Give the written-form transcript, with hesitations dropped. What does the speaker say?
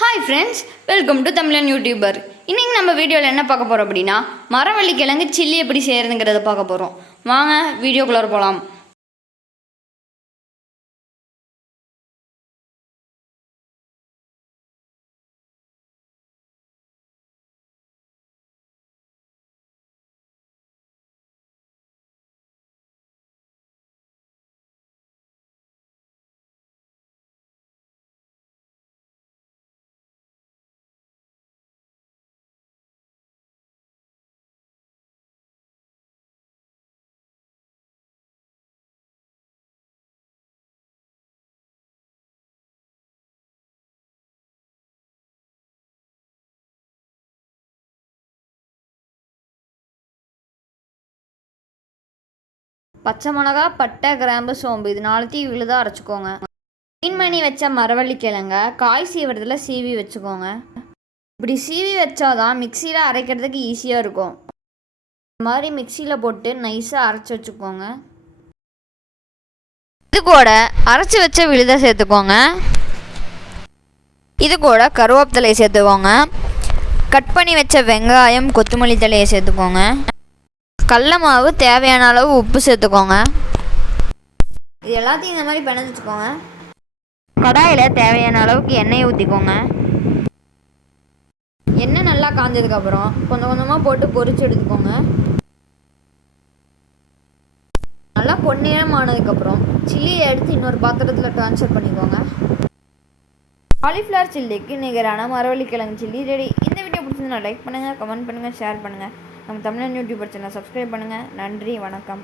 Hi friends, welcome to தமிழன் YouTuber. இன்றைக்கி நம்ம வீடியோவில் என்ன பார்க்க போகிறோம் அப்படின்னா, மரவள்ளி கிழங்கு சில்லி எப்படி செய்கிறதுங்கிறத பார்க்க போகிறோம். வாங்க வீடியோக்குள்ளே போகலாம். பச்சை மிளகா, பட்டை, கிராம்பு, சோம்பு இது நாலுத்தையும் விழுதாக அரைச்சிக்கோங்க. க்ளீன் பண்ணி வச்ச மரவள்ளி கிழங்க காய் சீவுறதுல சீவி வச்சுக்கோங்க. இப்படி சீவி வச்சாதான் மிக்சியில் அரைக்கிறதுக்கு ஈஸியாக இருக்கும். இந்த மாதிரி மிக்சியில் போட்டு நைஸாக அரைச்சி வச்சுக்கோங்க. இது கூட அரைச்சி வச்ச விழுதை சேர்த்துக்கோங்க. இது கூட கருவேப்பிலையை சேர்த்துக்கோங்க. கட் பண்ணி வச்ச வெங்காயம், கொத்தமல்லி தலையை சேர்த்துக்கோங்க. கடல மாவு, தேவையான அளவு உப்பு சேர்த்துக்கோங்க. இது எல்லாத்தையும் இந்த மாதிரி பிணைஞ்சு வச்சுக்கோங்க. கடாயில் தேவையான அளவுக்கு எண்ணெயை ஊற்றிக்கோங்க. எண்ணெய் நல்லா காஞ்சதுக்கப்புறம் கொஞ்சம் கொஞ்சமாக போட்டு பொரிச்சு எடுத்துக்கோங்க. நல்லா பொன்னிறம் ஆனதுக்கப்புறம் சில்லியை எடுத்து இன்னொரு பாத்திரத்தில் ட்ரான்ஸ்ஃபர் பண்ணிக்கோங்க. காலிஃப்ளவர் சில்லிக்கு நிகரான மரவள்ளி கிழங்கு சில்லி ரெடி. இந்த வீடியோ பிடிச்சிருந்தா லைக் பண்ணுங்கள், கமெண்ட் பண்ணுங்கள், ஷேர் பண்ணுங்கள். நம்ம தமிழன் யூடியூபர் சேனல் சப்ஸ்கிரைப் பண்ணுங்கள். நன்றி, வணக்கம்.